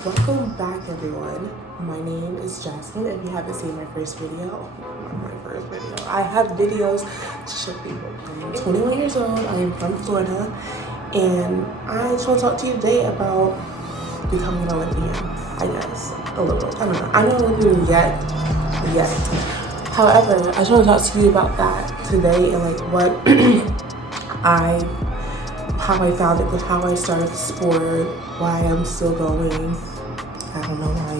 Welcome back, everyone. My name is Jasmine. If you haven't seen my first video, I have videos to show people. I'm 21 years old. I am from Florida, and I just want to talk to you today about becoming an Olympian. I guess a little. I don't know. I'm not Olympian yet. However, I just want to talk to you about that today and like what how I found it, how I started the sport, why I'm still going. I don't know why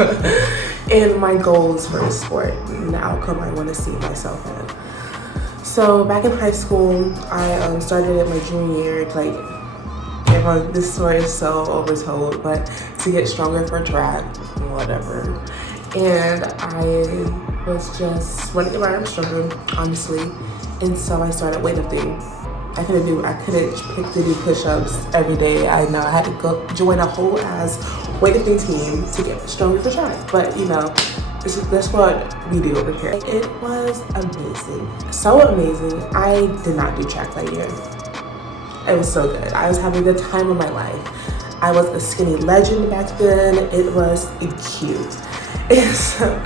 either. And my goals for the sport and the outcome I want to see myself in. So back in high school, I started at my junior year. Like, everyone, this story is so overtold, but to get stronger for track, whatever. And I was just wanting to get my arms stronger, honestly. And so I started weightlifting. I couldn't pick to do push-ups every day. I know I had to go join a whole ass weightlifting team to get stronger for track. But you know, that's what we do over here. It was amazing, so amazing. I did not do track that year. It was so good. I was having the time of my life. I was a skinny legend back then. It was cute. And so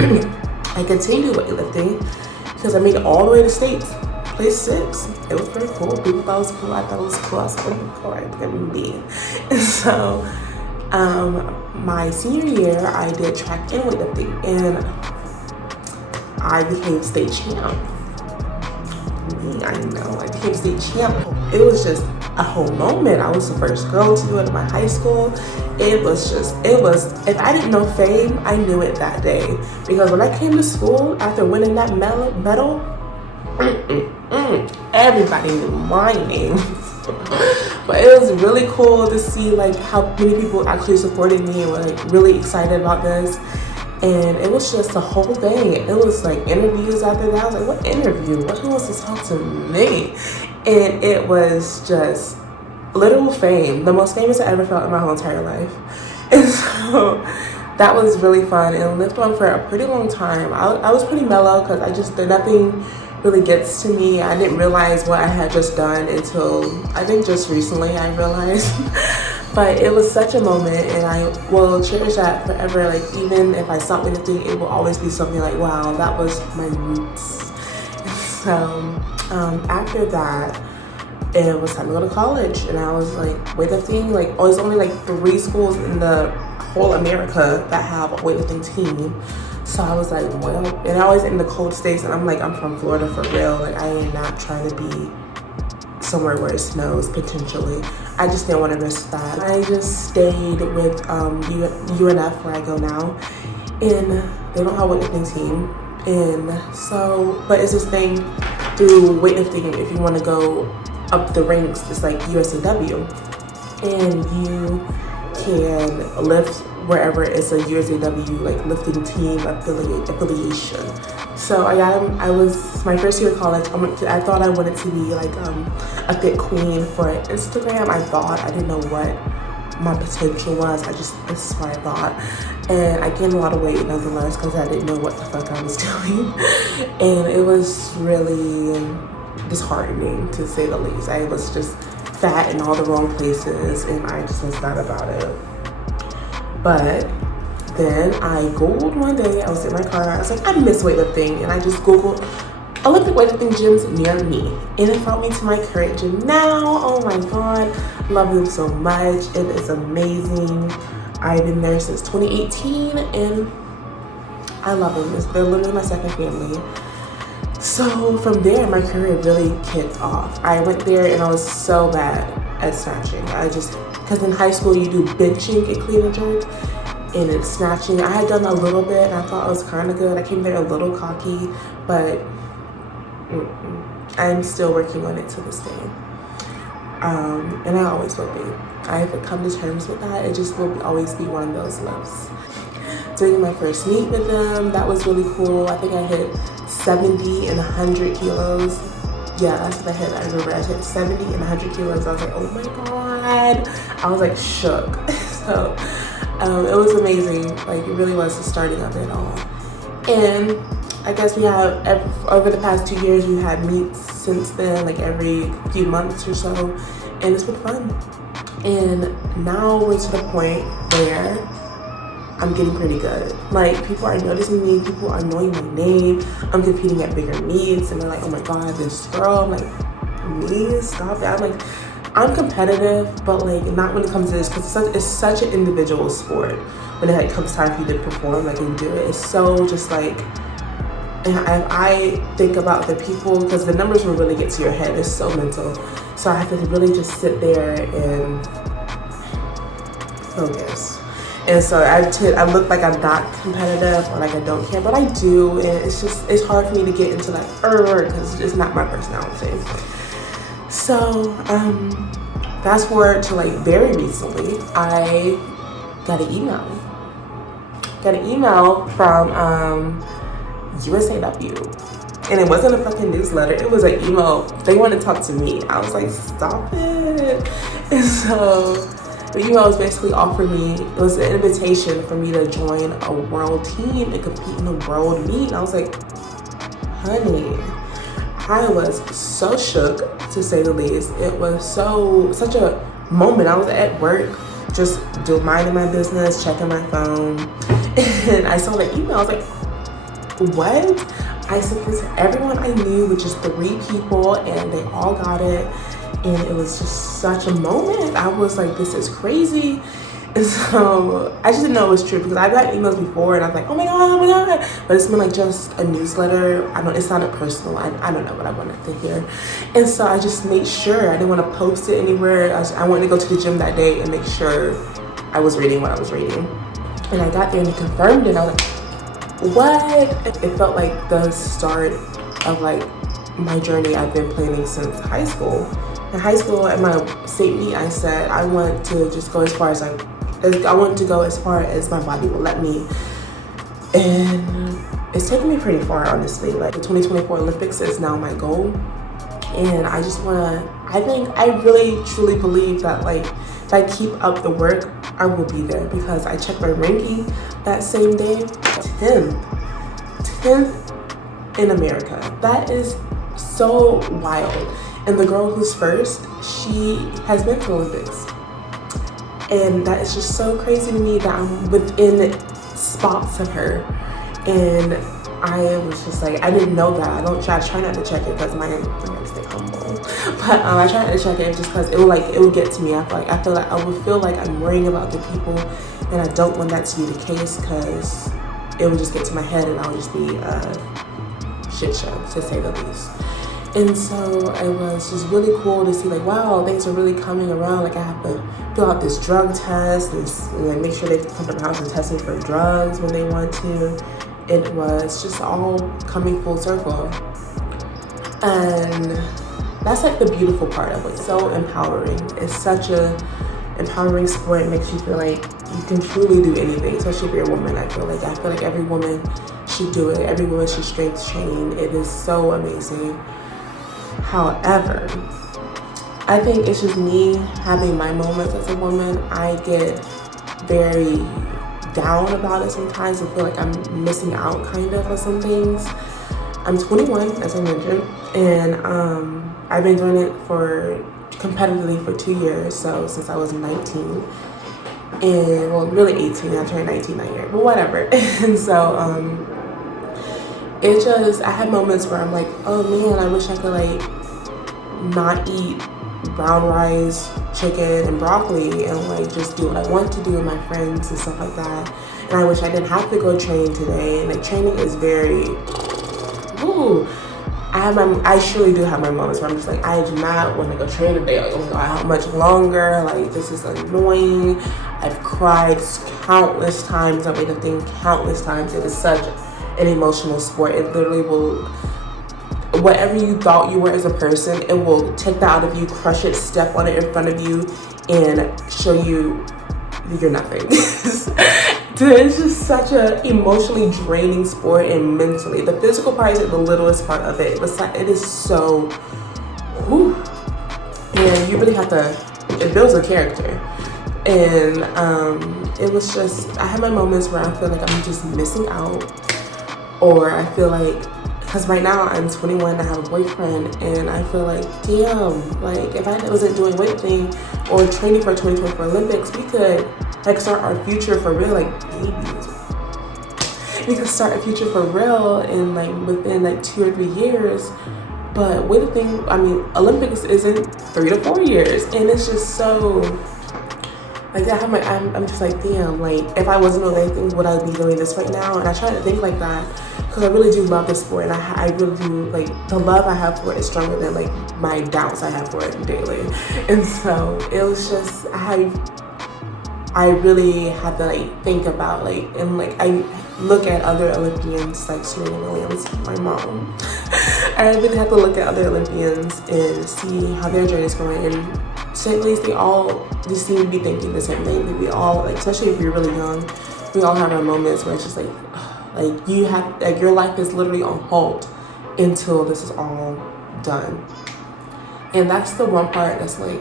I continued weightlifting because I made it all the way to states. Place 6. It was pretty cool. People thought it was cool. I thought it was cool. I was like, oh, I think I'm me. And so, my senior year, I did track and weightlifting, and I became state champ. I know, I became state champ. It was just a whole moment. I was the first girl to do it in my high school. If I didn't know fame, I knew it that day. Because when I came to school after winning that medal, everybody knew my name. But it was really cool to see like how many people actually supported me and were like really excited about this. And it was just a whole thing. It was like interviews after that. I was like, what interview? Who wants to talk to me? And it was just literal fame. The most famous I ever felt in my whole entire life. And so that was really fun and lived on for a pretty long time. I was pretty mellow because nothing really gets to me. I didn't realize what I had just done until I think just recently I realized. But it was such a moment, and I will cherish that forever. Like, even if I stop anything, it will always be something like, wow, that was my roots. So after that, it was time to go to college, and I was like weightlifting. Like, there's only like 3 schools in the whole America that have a weightlifting team. So I was like, well, and I was in the cold states, and I'm like, I'm from Florida for real. Like, I am not trying to be somewhere where it snows potentially. I just didn't want to risk that. I just stayed with UNF where I go now, and they don't have a weightlifting team. And so, but it's this thing through weightlifting. If you want to go up the ranks, it's like USAW, and you can lift wherever it's a USAW like lifting team affiliation. So I was my first year of college. I thought I wanted to be like a fit queen for Instagram. I didn't know what my potential was. That's what I thought. And I gained a lot of weight nonetheless because I didn't know what the fuck I was doing. And it was really disheartening to say the least. I was just fat in all the wrong places, and I just was sad about it. But then I Googled one day, I was in my car, I was like, I miss weightlifting, and I just Googled Olympic weightlifting gyms near me, and it brought me to my current gym now. Oh my god, love them so much. It is amazing. I've been there since 2018, and I love them. They're literally my second family. So from there, my career really kicked off. I went there and I was so bad at snatching. Because in high school you do benching and clean and jerk, and it's snatching. I had done a little bit and I thought I was kind of good. I came there a little cocky, but I'm still working on it to this day. And I always will be. I haven't come to terms with that. It just will always be one of those loves. Doing my first meet with them, that was really cool. I think I hit 70 and 100 kilos. Yeah, that's what I hit. I remember I hit 70 and 100 kilos. I was like, oh my god. I was like shook. So it was amazing. Like, it really was the starting of it all. And I guess we have, over the past 2 years, we've had meets since then, like every few months or so. And it's been fun. And now we're to the point where I'm getting pretty good. Like, people are noticing me, people are knowing my name. I'm competing at bigger meets, and they're like, oh my God, this girl. I'm like, me? Stop that. I'm like, I'm competitive, but like not when it comes to this, because it's such an individual sport. When it comes time for you to perform, like, and do it, it's so just like, and I think about the people, because the numbers will really get to your head. It's so mental. So I have to really just sit there and focus. And so I look like I'm not competitive or like I don't care, but I do. And it's hard for me to get into like, because it's not my personality. So fast forward to like very recently, I got an email. From USAW. And it wasn't a fucking newsletter. It was an email. They wanted to talk to me. I was like, stop it. And so the email was basically offering me, it was an invitation for me to join a world team and compete in a world meet. And I was like, honey, I was so shook, to say the least. It was such a moment. I was at work, just minding my business, checking my phone. And I saw the email. I was like, what? I sent this to everyone I knew, which is 3 people, and they all got it. And it was just such a moment. I was like, this is crazy. And so I just didn't know it was true, because I've gotten emails before and I was like, oh my God. But it's been like just a newsletter. It sounded personal. I don't know what I wanted to hear. And so I just made sure I didn't want to post it anywhere. I wanted to go to the gym that day and make sure I was reading what I was reading. And I got there and it confirmed it. I was like, what? It felt like the start of like my journey I've been planning since high school. In high school, at my state meet, I said I want to just go as far as I want to go as far as my body will let me. And it's taken me pretty far, honestly. Like, the 2024 Olympics is now my goal. And I just I really truly believe that like, if I keep up the work, I will be there, because I checked my ranking that same day, 10th in America. That is so wild. And the girl who's first, she has been to the Olympics. And that is just so crazy to me that I'm within spots of her. And I was just like, I didn't know that. I try not to check it, because I gotta stay humble. But I try not to check it just because it would get to me. I feel like I would feel like I'm worrying about the people, and I don't want that to be the case, because it would just get to my head and I would just be a shit show, to say the least. And so it was just really cool to see, like, wow, things are really coming around. Like, I have to fill out this drug test and like make sure they come to my house and test me for drugs when they want to. It was just all coming full circle. And that's like the beautiful part of it. It's so empowering. It's such a empowering sport. It makes you feel like you can truly do anything, especially if you're a woman. I feel like every woman should do it. Every woman should strength train. It is so amazing. However, I think it's just me having my moments as a woman. I get very down about it sometimes. I feel like I'm missing out kind of on some things. I'm 21, as I mentioned, and I've been doing it competitively for 2 years, so since I was 19. And well, really 18. I turned 19 that year, but whatever. And so I had moments where I'm like, oh man, I wish I could like not eat brown rice, chicken, and broccoli, and like just do what I want to do with my friends and stuff like that. And I wish I didn't have to go train today. And like, training is very, I surely do have my moments where I'm just like, I do not want to go train today. Like, oh my God, how much longer? Like, this is annoying. I've cried countless times. I've made a thing countless times. It is such an emotional sport. It literally will, whatever you thought you were as a person, it will take that out of you, crush it, step on it in front of you, and show you you're nothing. It's just such an emotionally draining sport, and mentally. The physical part is the littlest part of it. It is so, and you really have to, it builds a character. And it was just, I had my moments where I feel like I'm just missing out, or I feel like Because right now I'm 21, I have a boyfriend, and I feel like, damn, like if I wasn't doing weightlifting or training for 2024 Olympics, we could like start our future for real, like babies. We could start a future for real in like within like 2 or 3 years. But weightlifting, I mean, Olympics is in 3 to 4 years, and it's just so like I'm just like, damn, like if I wasn't doing anything, would I be doing this right now? And I try to think like that because I really do love this sport, and I really do, like, the love I have for it is stronger than like my doubts I have for it daily. And so it was just I really had to like think about like, and like I look at other Olympians like Serena Williams, my mom. I really have to look at other Olympians and see how their journey is going. And at least they seem to be thinking the same thing. We all, like, especially if you're really young, we all have our moments where it's just like you have, like, your life is literally on hold until this is all done. And that's the one part that's like,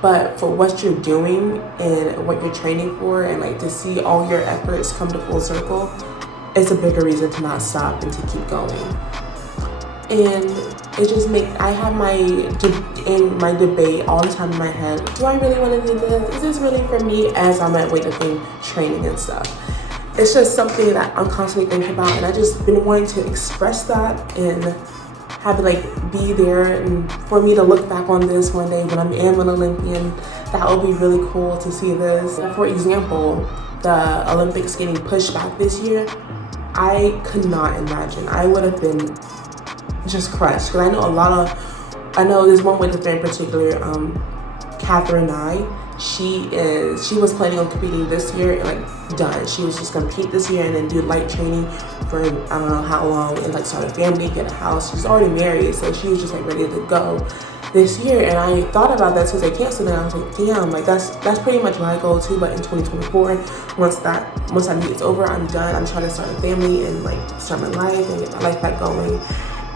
but for what you're doing and what you're training for, and like to see all your efforts come to full circle, it's a bigger reason to not stop and to keep going. And it just I have my debate all the time in my head. Do I really want to do this? Is this really for me? As I'm at weightlifting training and stuff. It's just something that I'm constantly thinking about, and I just been wanting to express that and have it like be there, and for me to look back on this one day when I am an Olympian, that would be really cool to see this. For example, the Olympics getting pushed back this year, I could not imagine. I would have been just crushed, because I know there's one weightlifter in particular, Catherine she was planning on competing this year and like done. She was just gonna compete this year and then do light training for I don't know how long, and like start a family, get a house. She's already married, so she was just like ready to go this year. And I thought about that since they canceled it. I was like, damn, like that's pretty much my goal too. But in 2024, once that meet's over, I'm done. I'm trying to start a family and like start my life and get my life back going.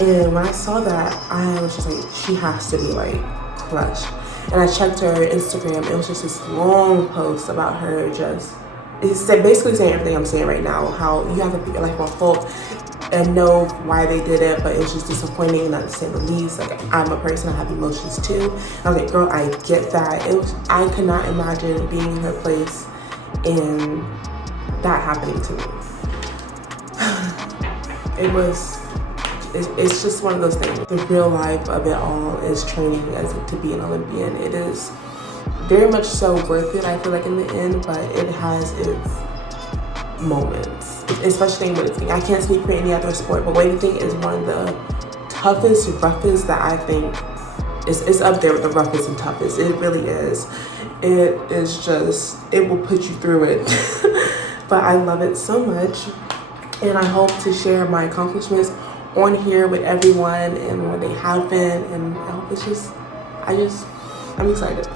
And when I saw that, I was just like, she has to be like crushed. And I checked her Instagram. It was just this long post about her it's basically saying everything I'm saying right now, how you have to put your life on hold and know why they did it, but it was just disappointing, not to say the least. Like, I'm a person, I have emotions too. I was like, girl, I get that. I could not imagine being in her place and that happening to me. It's just one of those things. The real life of it all is training to be an Olympian. It is very much so worth it, I feel like, in the end, but it has its moments, especially in weightlifting. I can't speak for any other sport, but weightlifting is one of the toughest, roughest that I think is up there with the roughest and toughest. It really is. It is just, it will put you through it. But I love it so much, and I hope to share my accomplishments on here with everyone and what they have been, and I hope I'm excited.